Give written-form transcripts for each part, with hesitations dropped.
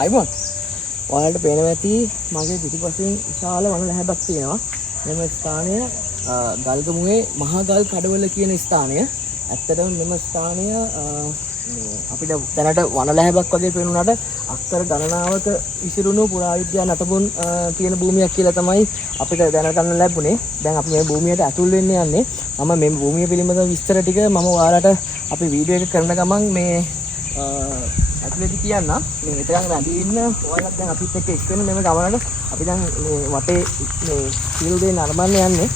අයිබෝන් ඔයාලට පේනවා ඇති මගේ පිටිපස්සෙන් විශාල වන ලැහැබක් තියෙනවා. මෙම ස්ථානය ගල්ගමුවේ මහා ගල් කඩවල කියන ස්ථානය. ඇත්තටම මෙම ස්ථානය අපිට දැනට වන ලැහැබක් වගේ පේනුනාට අක්කර ගණනාවක විසිරුණු පුරාවිද්‍යා නටබුන් තියෙන භූමියක් කියලා තමයි අපිට දැනගන්න ලැබුණේ. දැන් අපි මේ භූමියට ඇතුල් වෙන්න යන්නේ. මම මේ භූමිය පිළිබඳව විස්තර ටික මම ඔයාලට අපි වීඩියෝ එක කරන ගමන් මේ ඇතුළේදී කියන්න මේ විතරක් රැඳී ඉන්න ඔයාලත් දැන් අපිත් එක්ක එක් වෙන මේ ගමනට අපි දැන් මේ වටේ මේ සියලු දේ නරඹන්න යන්නේ.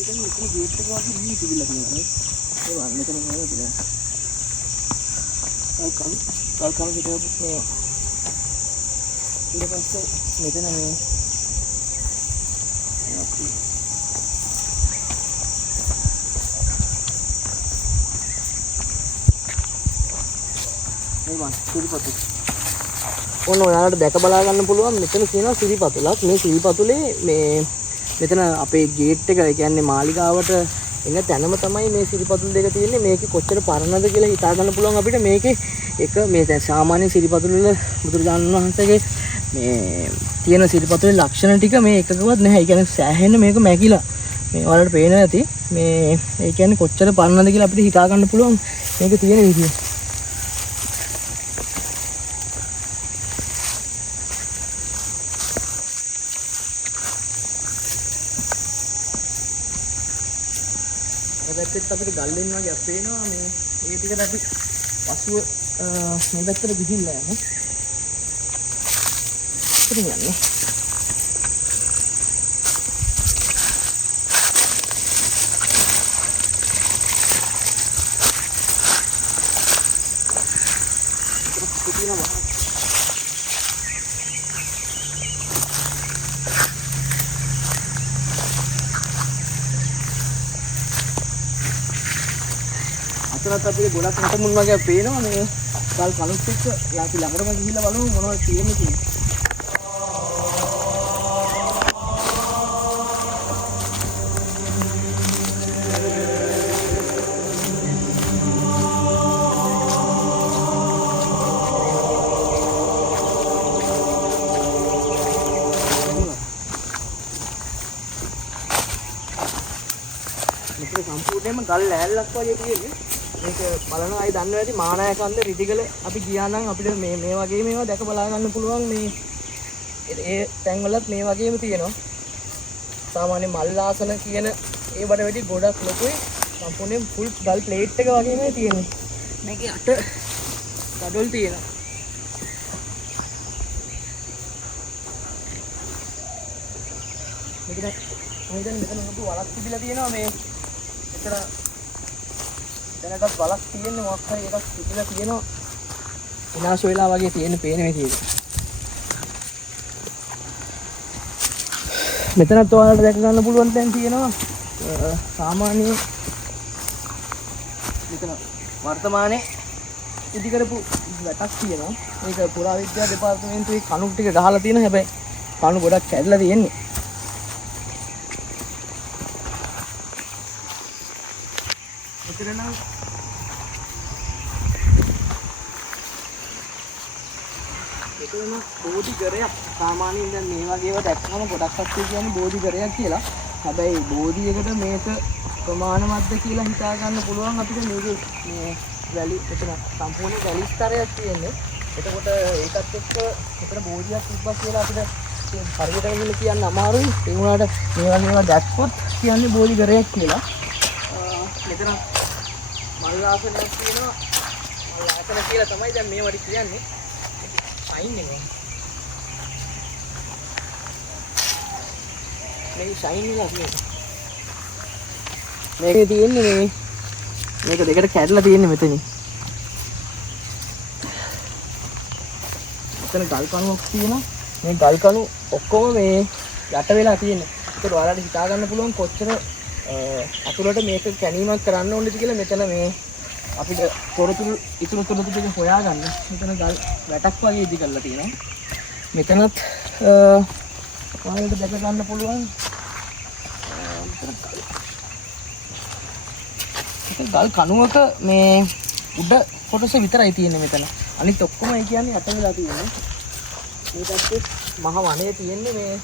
ඉතින් මෙතන ගේට් එක වගේ ඉන්නේ තිබිලා තියෙනවා නේ. ඒ වань මෙතන නේද තියෙන්නේ. කල්කම් හිටපු මේ ඊට පස්සේ මෙතන මේ සිරිපතුල. ඔන්න ඔයාලට දැක බලා ගන්න පුළුවන් මෙතන තියෙනවා සිරිපතුලක්. මේ සිරිපතුලේ මේ මෙතන අපේ ගේට් එක, ඒ කියන්නේ මාලිගාවට එන තැනම තමයි මේ සිරිපතුල් දෙක තියෙන්නේ. මේකේ කොච්චර පරණද කියලා හිතා ගන්න පුළුවන් අපිට. මේකේ එක මේ දැන් සාමාන්‍ය සිරිපතුල වල බුදුරජාණන් වහන්සේගේ මේ තියෙන සිරිපතුලේ ලක්ෂණ ටික මේ එකකවත් නැහැ. ඒ කියන්නේ සෑහෙන මේක මැකිලා. මේ ඔයාලට පේනවා ඇති. මේ ඒ කියන්නේ කොච්චර පරණද කියලා අපිට හිතා ගන්න පුළුවන් මේක තියෙන විදිය. දැක්කත් අපිට ගල්ලෙන් වගේ අපේනවා මේ ඒ ටිකට අපි පසුව මේ පැත්තට ගිහිල්ලා යමු. ඉතින් යන්නේ. අතරත් අපිට ගොඩක් නටමුන් වගේ පේනවා මේ ගල් කණුත් එක්ක. අපි ළඟටම ගිහිල්ලා බලමු මොනවද තියෙන්නේ කියලා. මෙතන සම්පූර්ණයෙන්ම ගල් ලෑල්ලක් වගේ තියෙන්නේ. මේක බලනවා අය දන්නවා ඇති මානායකන්ද රිටිගල අපි ගියා නම් අපිට මේ වගේ මේවා දැක බලා ගන්න පුළුවන්. මේ ඒ තැන්වලත් මේ වගේම තියෙනවා. සාමාන්‍ය මල් ආසන කියන ඒවට වැඩි ගොඩක් ලොකුයි. සම්පූර්ණයෙන් ෆුල් ගල් ප්ලේට් එක වගේමයි තියෙන්නේ. මේකේ අට ගඩොල් තියෙනවා. මේක දැන් මම හිතන්නේ මෙතන ලොකු වලක් තිබිලා තියෙනවා. මේ එතන දැනටත් බලක් තියෙන්නේ මොකක් හරි එකක් තිබිලා තියෙනවා. විනාශ වෙලා වගේ තියෙන පේන මේ තියෙන්නේ. මෙතනත් ඔයාලට දැක ගන්න පුළුවන් දැන් තියෙනවා සාමාන්‍ය මෙතන වර්තමානයේ ඉදි කරපු වැටක් තියෙනවා. මේක පුරාවිද්‍යා දෙපාර්තමේන්තුවේ කණු ටික ගහලා තියෙනවා. හැබැයි කණු ගොඩක් කැඩලා තියෙන්නේ. එතන බෝධි ගරයක් සාමාන්‍යයෙන් දැන් මේ වගේ ඒවා දැක්කම ගොඩක් කට්ටිය කියන්නේ බෝධි ගරයක් කියලා. හැබැයි බෝධියකට මේක ප්‍රමාණවත්ද කියලා හිතා ගන්න පුළුවන් අපිට. මේකේ මේ වැලි එතන සම්පූර්ණ වැලි ස්තරයක් තියෙන්නේ. එතකොට ඒකත් එක්ක මෙතන බෝධියක් තිබ්බා කියලා අපිට හරියටම කියන්න අමාරුයි. ඒ වුණාට මේ වගේ ඒවා දැක්කොත් කියන්නේ බෝධි ගරයක් කියලා. මෙතන මල් ආසනයක් තියෙනවා. මල් ආසන කියලා තමයි දැන් මේවට කියන්නේ. ෂයින් එක. මේක ෂයින් එකක් නේ. මේකේ තියෙන්නේ මේක දෙකට කැඩලා තියෙන්නේ මෙතනින්. මෙතන ගල් කණුවක් තියෙනවා. මේ ගල් කණු ඔක්කොම මේ යට වෙලා තියෙන්නේ. ඒක ඔයාලට හිතා ගන්න පුළුවන් කොච්චර අතුලට මේක කැණීමක් කරන්න ඕනද කියලා. මෙතන මේ අපිට තොරතුරු ඉතුරු ටික හොයාගන්න. මෙතන ගල් වැටක් වගේ ඉදි කරලා තියෙනවා. මෙතනත් ඔයාලට දැක ගන්න පුළුවන් ගල් කණුවක මේ උඩ කොටස විතරයි තියෙන්නේ මෙතන. අනිත් ඔක්කොම ඒ කියන්නේ යට වෙලා තියෙන්නේ. මේ පැත්තේ මහ වනයේ තියෙන්නේ මේ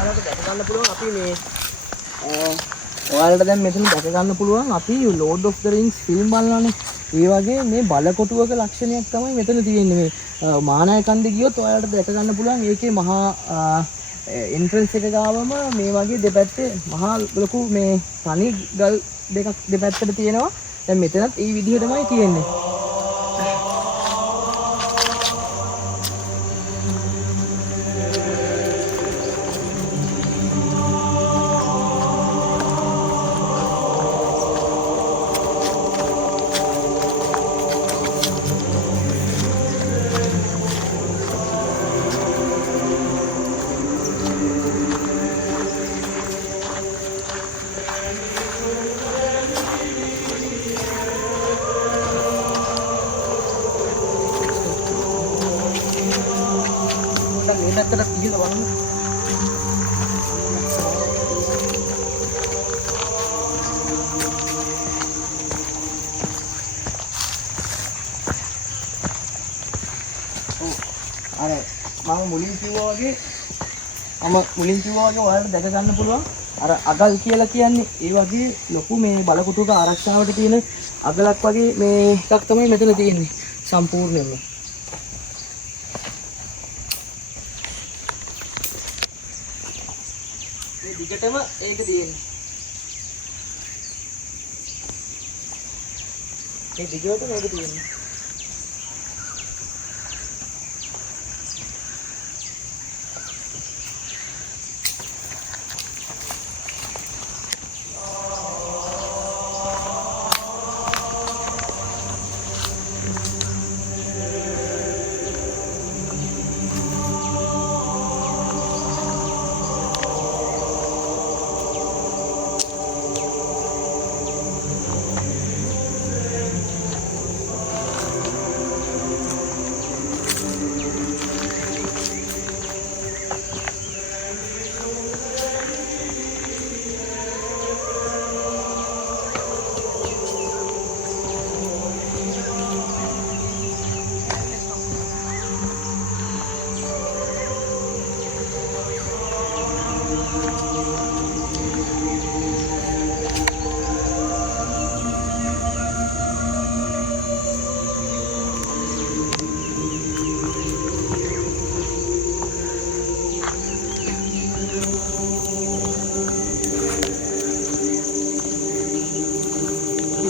ඔයාලට දැක ගන්න පුළුවන් අපි මේ ඔයාලට දැන් මෙතන දැක ගන්න පුළුවන් අපි Lord of the Rings film බලනවානේ. ඒ වගේ මේ බලකොටුවක ලක්ෂණයක් තමයි මෙතන තියෙන්නේ. මේ මානාය කන්දේ ගියොත් ඔයාලට දැක ගන්න පුළුවන් ඒකේ මහා එන්ට්‍රන්ස් එක ගාවම මේ වගේ දෙපැත්තේ මහා ලොකු මේ තනි ගල් දෙකක් දෙපැත්තට තියෙනවා. දැන් මෙතනත් ඒ විදිහටමයි තියෙන්නේ. මේ පැත්තට ගිහලා බලමු. අර මම මුලින් කිව්වා වගේ ඔයාලට දැක ගන්න පුළුවන් අර අගල් කියලා කියන්නේ ඒ වගේ ලොකු මේ බලකොටුවක ආරක්ෂාවට තියෙන අගලක් වගේ මේ එකක් තමයි මෙතන තියෙන්නේ සම්පූර්ණයෙන්ම. මේ දිගටම ඒක තියෙන්නේ. මේ දිගට මේක තියෙන්නේ.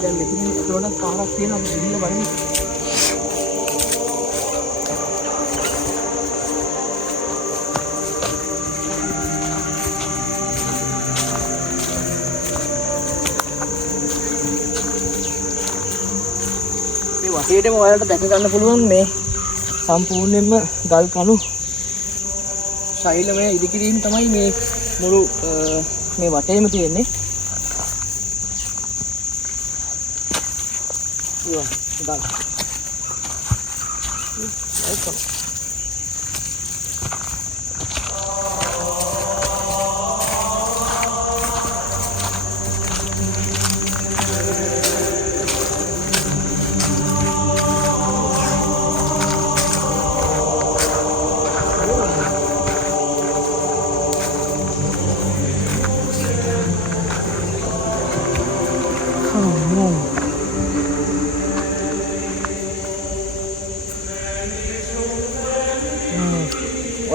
දැන් මෙතන ඒතකොට පාරක් තියෙනවා අපි ගිහිල්ලා බලමු. මේ වටේටම ඔයාලට දැක ගන්න පුළුවන් මේ සම්පූර්ණයෙන්ම ගල් කණු ශෛලමය ඉදිකිරීම තමයි මේ මුළු මේ වටේම තියෙන්නේ. Iya, sedang. Baik.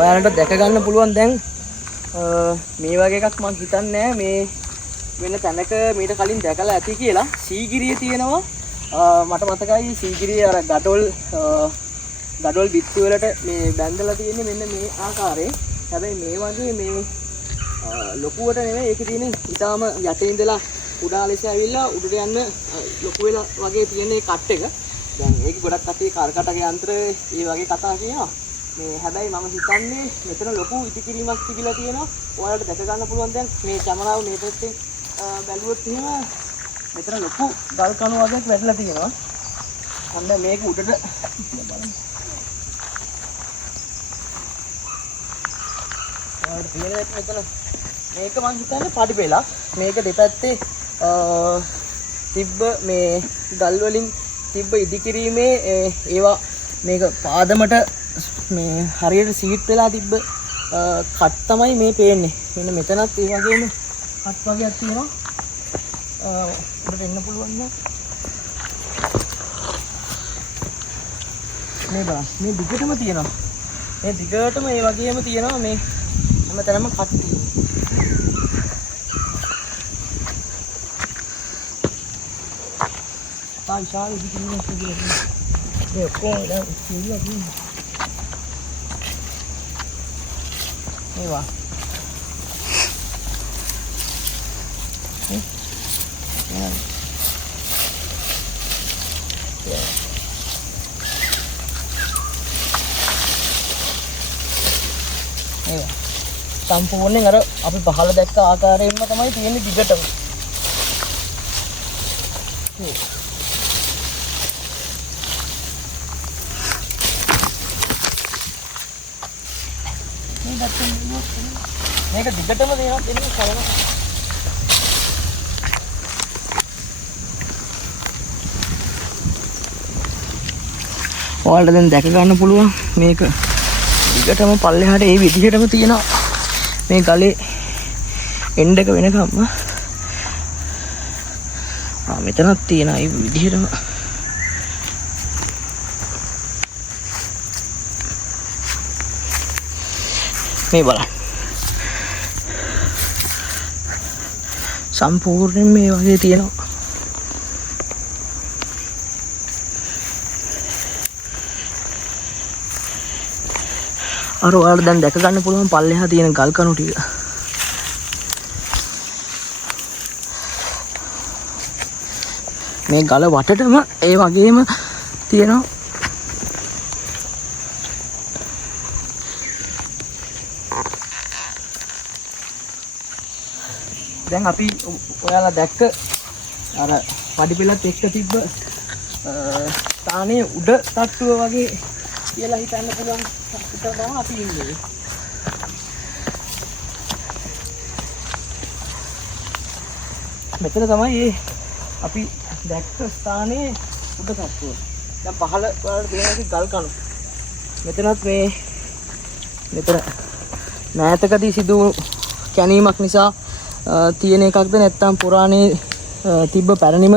ඔයාලට දැක ගන්න පුළුවන් දැන් මේ වගේ එකක් මම හිතන්නේ මේ වෙන තැනක මීට කලින් දැකලා ඇති කියලා. සීගිරිය තියෙනවා මට මතකයි සීගිරිය අර ගඩොල් බිත්ති වලට මේ බැඳලා තියෙන්නේ මෙන්න මේ ආකාරයේ. හැබැයි මේ වගේ මේ ලොකුවට නෙමෙයි ඒකේ තියෙන ඊටාම යටින් ඉඳලා කුඩා ලෙස ඇවිල්ලා උඩට යන්න ලොකු වෙලා වගේ තියෙන මේ කට් එක. දැන් ඒක ගොඩක් කටේ කරකටක යන්ත්‍ර ඒ වගේ කතා කියනවා. මේ හැබැයි මම හිතන්නේ මෙතන ලොකු ඉදිකිරීමක් තිබිලා තියෙනවා. ඔයාලට දැක ගන්න පුළුවන් දැන් මේ කැමරාව මේ පැත්තෙන් බැලුවොත් එහෙම මෙතන ලොකු ගල් කණු වගේක් වැටලා තියෙනවා. අන්න මේක උඩට බලන්න. ඔයාලට පේනවා මෙතන මේක මම හිතන්නේ පඩි පෙළක්. මේක දෙපැත්තේ තිබ්බ මේ ගල් වලින් තිබ්බ ඉදිකිරීමේ ඒවා මේක පාදමට මේ හරියට සීට් වෙලා තිබ්බ කට් තමයි මේ පේන්නේ. මෙන්න මෙතනත් ඒ වගේම කට් වගේක් තියෙනවා. උඩට එන්න පුළුවන් නේද? මේ බලන්න. මේ දිගටම තියෙනවා. මේ දිගටම ඒ වගේම තියෙනවා මේ හැමතැනම කට් තියෙනවා. විශාල ඉදිකිරීමක් තිබුණා. මේ ඔක්කොම දැන් කියලා තියෙනවා. මේවා. සම්පූර්ණයෙන් අර අපි පහළ දැක්ක ආකාරයෙන්ම තමයි තියෙන්නේ දිගටම. මේක දිගටම දෙනවා දෙන්නේ කරන. ඔයාලට දැන් දැක ගන්න පුළුවන් මේක දිගටම පල්ලෙහාට ඒ විදිහටම තියෙනවා. මේ ගලේ එන්ඩ් එක වෙනකම්ම මෙතනක් තියෙනවා ඒ විදිහටම. මේ බලන්න. සම්පූර්ණයෙන් මේ වගේ තියෙනවා. අර ඔයාලට දැන් දැක ගන්න පුළුවන් පල්ලෙහා තියෙන ගල් කණු ටික. මේ ගල වටේටම ඒ වගේම තියෙනවා. දැන් අපි ඔයාලා දැක්ක අර පඩි පෙළත් එක්ක තිබ්බ ස්ථානයේ උඩ තට්ටුව වගේ කියලා හිතන්න පුළුවන් උතර තමයි අපි ඉන්නේ. මෙතන තමයි අපි දැක්ක ස්ථානයේ උඩ තට්ටුව. දැන් පහළ ඔයාලට පේනවා ගල් කණු. මෙතනත් මේ මෙතන මෑතකදී සිදු කැණීමක් නිසා තියෙන එකක්ද නැත්නම් පුරාණේ තිබ්බ පැරණිම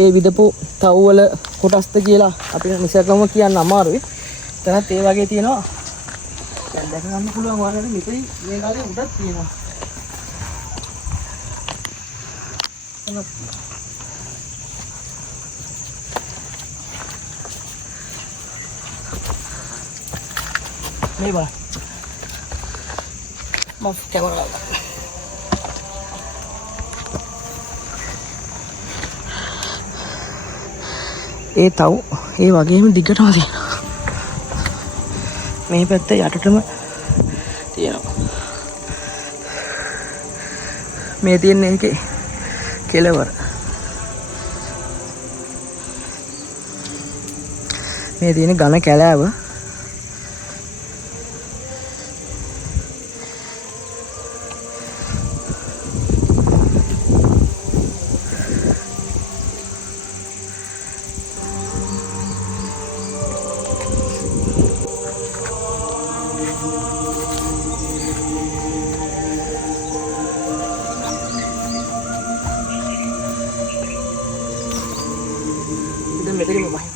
ඒ විදපු තව්වල කොටස්ද කියලා අපිට නිසකවම කියන්න අමාරුයි. එතනත් ඒ වගේ තියෙනවා. දැන් දැක ගන්න පුළුවන් වගේ මෙතන මේ ගාලේ උඩක් තියෙනවා. මේ බලන්න. මම කැමරාව ඒ තව් ඒ වගේම දිගටම තියෙනවා. මේ පැත්ත යටටම තියෙනවා. මේ තියෙන එකේ කෙලවර. මේ තියෙන ඝන කැලෑව. මෙතනම බයි.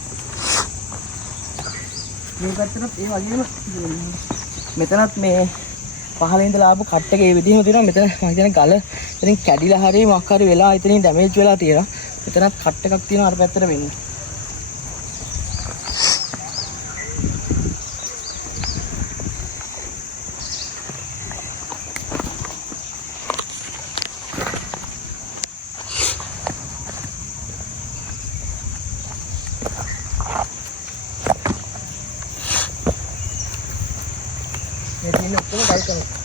මේ පැත්තට ඒ වගේම මෙතනත් මේ පහළ ඉඳලා ආපු කට් එක ඒ විදිහම තියෙනවා. මෙතන මම හිතන්නේ ගල ඉතින් කැඩිලා හරි මොකක් හරි වෙලා ඉතින් ඩැමේජ් වෙලා තියෙනවා. මෙතනත් කට් එකක් තියෙනවා අර පැත්තට වෙන්නේ. ඔක්කොම ගල් කරනවා.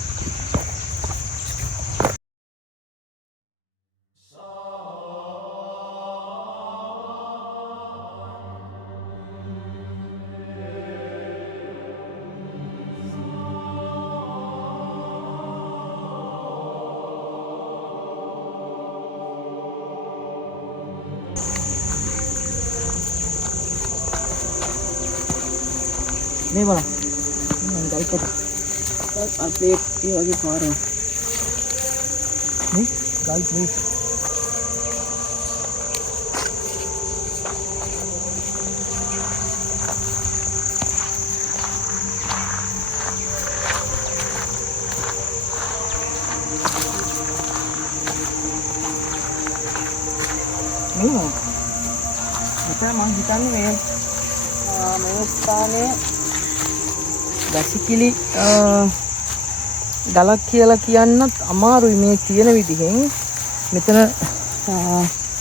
මේ බලන්න. මම ගල් කොට. අපේ ඒ වගේ පාරක්. නේ ගල් මේ මෙතන මම හිතන්නේ මේ ස්ථානයේ වැසිකිලි ගලක් කියලා කියන්නත් අමාරුයි මේ තියෙන විදිහෙන්. මෙතන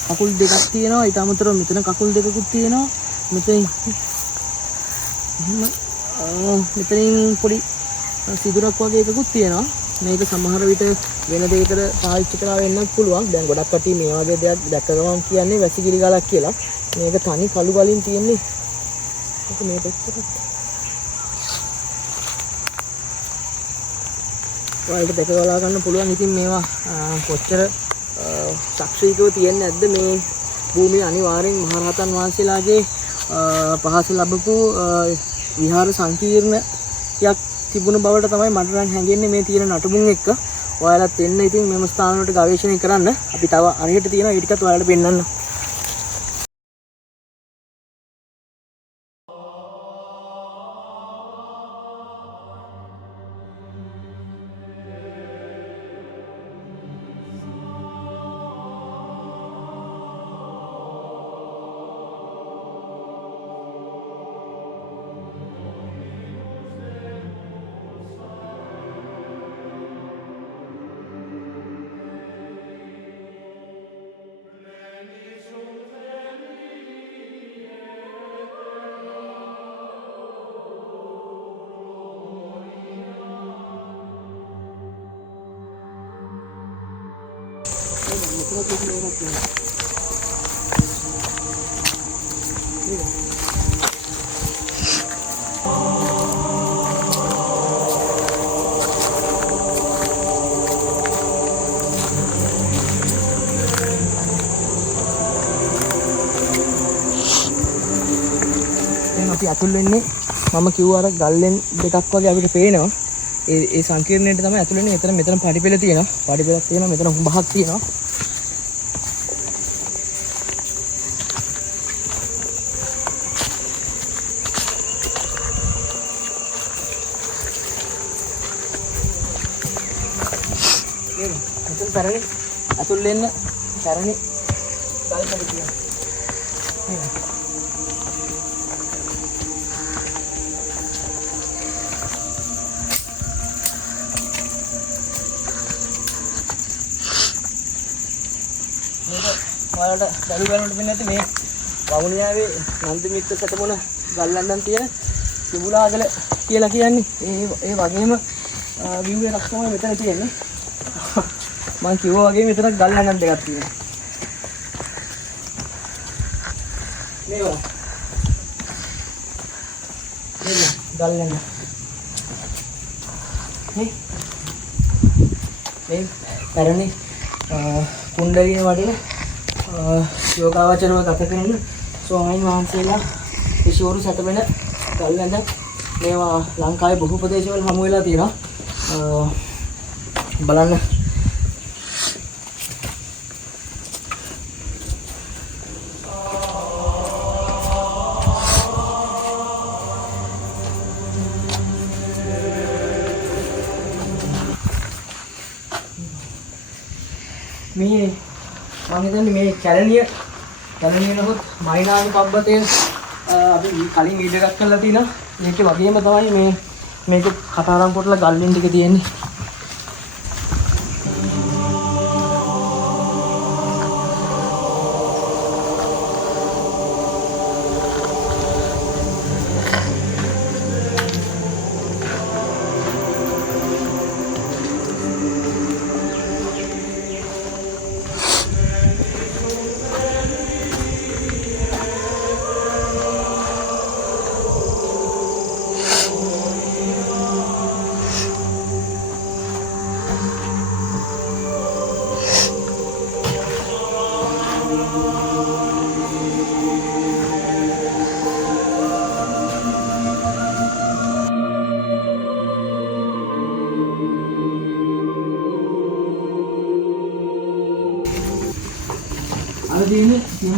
කකුල් දෙකක් තියෙනවා. ඊට අමතරව මෙතන කකුල් දෙකකුත් තියෙනවා. මෙතනින් පොඩි සිදුරක් වගේ එකකුත් තියෙනවා. මේක සමහර විට වෙන දෙයකට පාවිච්චි කරලා වෙන්නත් පුළුවන්. දැන් ගොඩක් කටි මේ වගේ දෙයක් දැක්ක ගමන් කියන්නේ වැසිකිලි ගලක් කියලා. මේක තනි කළු වලින් තියෙන්නේ. ඒක මේ පැත්තට. ඔයාලට දැක බලා ගන්න පුළුවන්. ඉතින් මේවා කොච්චර ශක්තියකව තියෙන්නේ නැද්ද මේ භූමිය. අනිවාර්යෙන් මහරහතන් වහන්සේලාගේ පහස ලැබපු විහාර සංකීර්ණයක් තිබුණ බවට තමයි මට නම් හැඟෙන්නේ මේ තියෙන නටබුන් එක්ක. ඔයාලත් එන්න ඉතින් මෙම ස්ථාන වලට ගවේෂණය කරන්න. අපි තව අරහෙට තියෙනවා. ඒ ටිකත් ඔයාලට පෙන්නන්න. අපි අතුල් වෙන්නේ මම කිව්වා අර ගල්ලෙන් දෙකක් වගේ අපිට පේනවා. ඒ සංකීර්ණයට තමයි අතුල් වෙන්නේ. මෙතන පඩිපෙළ තියෙනවා. පඩිපෙළක් තියෙනවා. මෙතන හුඹහක් තියෙනවා. මෙතන පැරණි අතුල් වෙන්න පැරණි ගල් කඩ තියෙනවා. ඔයාලට බැලු බලනකොට දෙන්නේ නැති මේ වවුනියාවේ නන්දිමිත්ත සැතපොන ගල්ලන්ඩන් තියෙන තිබුලාගල කියලා කියන්නේ. ඒ වගේම view එකක් තමයි මෙතන තියෙන්නේ. මම කිව්වා වගේ මෙතන ගල්ලන්ඩන් දෙකක් තියෙනවා. මේ බලන්න. මේ ගල්ලන්ඩන්. මේ පැරණි කුණ්ඩලින වඩින යෝගාවචරව ගත කරන ස්වාමීන් වහන්සේලා විශෝරු සැතපෙන ගල්ලඳ මේවා ලංකාවේ බොහෝ ප්‍රදේශවල හමු වෙලා තියෙනවා. බලන්න මේ මම හිතන්නේ මේ කැලණිය නහොත් මයිනානි පබ්බතේ අපි කලින් වීඩියෝ එකක් කරලා තිනවා. මේකේ වගේම තමයි මේක කතාරම් කොටලා ගල්ලින් ටික තියෙන්නේ.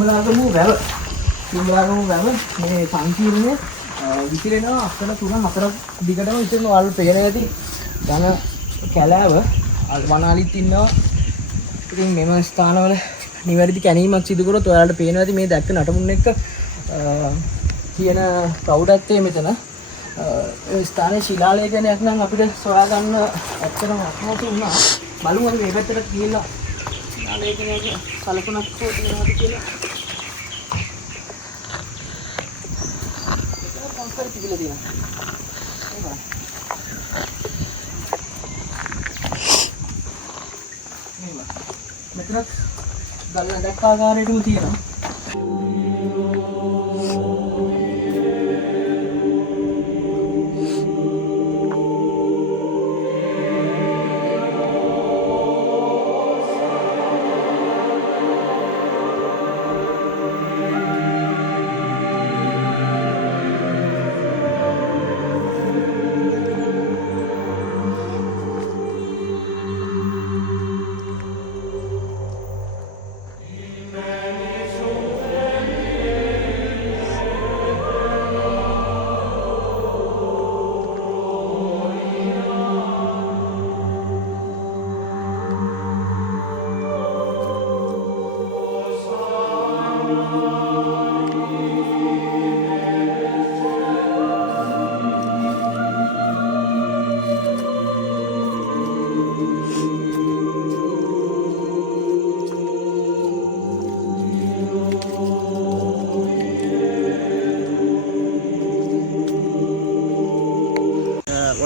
සිංහලාගමු වැව. සිංහලාගමු වැව මේ සංකීර්ණයේ විසිරෙනවා අක්කර 3-4 දිගටම විසිරෙන ඔයාලට පේන ඇති ධන කැලෑව වනාලිත් ඉන්නවා. ඉතින් මෙම ස්ථානවල නිවැරදි කැණීමක් සිදු කරොත් ඔයාලට පේනවා ඇති මේ දැක්ක නටමුන් එක්ක තියෙන ප්‍රෞಢත්වය මෙතන. ඒ ස්ථානයේ ශිලාලේඛනයක් නම් අපිට සොයා ගන්න ඇත්තටම අපහසු වුණා. බලමු අපි මේ පැත්තට ගිහිල්ලා ශිලාලේඛනයක කල්පනාක් හෝ තියෙනවද කියලා. පන්සල් පිළිලා තියෙනවා. මෙතනත් ගල්න දැක්ක ආකාරයටම තියෙනවා.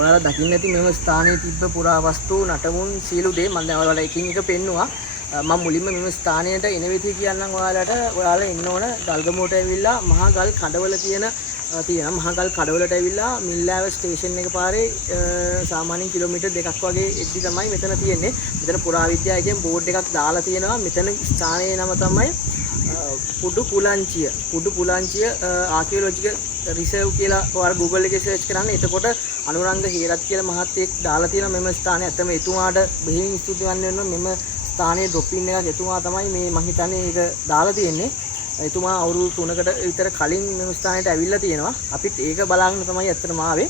ඔයාලා දකින්න ඇති මෙම ස්ථානයේ තිබ්බ පුරාවස්තු නටමුන් සියලු දේ මම දැන් ඔයාලට එකින් එක පෙන්නුවා. මම මුලින්ම මෙම ස්ථානයට එන විදිහ කියන්නම් ඔයාලට. ඔයාලා එන්න ඕන ගල්ගමුවට ඇවිල්ලා මහා ගල් කඩවල තියෙන මහා ගල් කඩවලට ඇවිල්ලා මිල්ලාව ස්ටේෂන් එක පාරේ සාමාන්‍යයෙන් කිලෝමීටර් 2ක් වගේ එද්දි තමයි මෙතන තියෙන්නේ. මෙතන පුරාවිද්‍යාවකින් බෝඩ් එකක් දාලා තියෙනවා. මෙතන ස්ථානයේ නම තමයි පුඩු පුලාංචිය ආකියොලොජිකල් රිසර්ව් කියලා ඔයාලා Google එකේ සර්ච් කරන්න. එතකොට අනුරංග හේරත් කියලා මහත්තයෙක් දාලා තියෙන මෙම ස්ථානය. ඇත්තම එතුමාට බෙහෙවින් ස්තුතිවන්ත වෙනවා. මෙම ස්ථානයේ ඩ්‍රොප් ඉන් එකක් එතුමා තමයි මේ මම හිතන්නේ ඒක දාලා තියෙන්නේ. එතුමා අවුරුදු 3කට විතර කලින් මෙම ස්ථානයට ඇවිල්ලා තියෙනවා. අපිත් ඒක බලාගෙන තමයි ඇත්තටම ආවේ.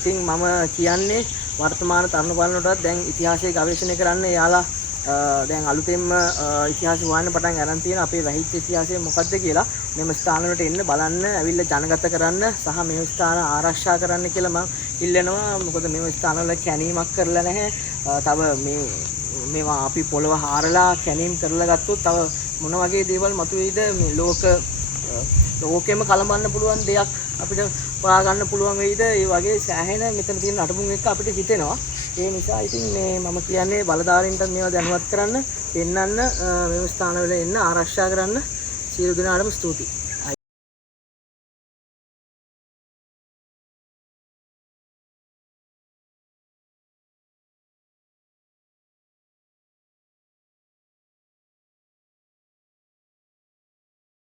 ඉතින් මම කියන්නේ වර්තමාන තරුණ බලනකොටත් දැන් ඉතිහාසය ගවේෂණය කරන්න යාලා දැන් අලුතෙන්ම ඉතිහාස හොයන්න පටන් ගන්න තියෙන අපේ වැහිච්ච ඉතිහාසය මොකක්ද කියලා මෙම ස්ථාන වලට එන්න බලන්න ඇවිල්ලා ජනගත කරන්න සහ මෙම ස්ථාන ආරක්ෂා කරන්න කියලා මම ඉල්ලනවා. මොකද මෙම ස්ථාන වල කැණීමක් කරලා නැහැ. තව මේවා අපි පොළව හාරලා කැණීම් කරලා ගත්තොත් තව මොන වගේ දේවල් මතුවේද මේ ලෝකෙම කලඹන්න පුළුවන් දෙයක් අපිට හොයා ගන්න පුළුවන් වෙයිද? ඒ වගේ සෑහෙන මෙතන තියෙන නටමුන් එක්ක අපිට හිතෙනවා. ඒ නිසා ඉතින් මේ මම කියන්නේ බලධාරීන්ට මේවා දැනුවත් කරන්න, පෙන්වන්න, මේ ස්ථානවල එන්න ආරක්ෂා කරන්න. සියලු දෙනාටම ස්තුතියි.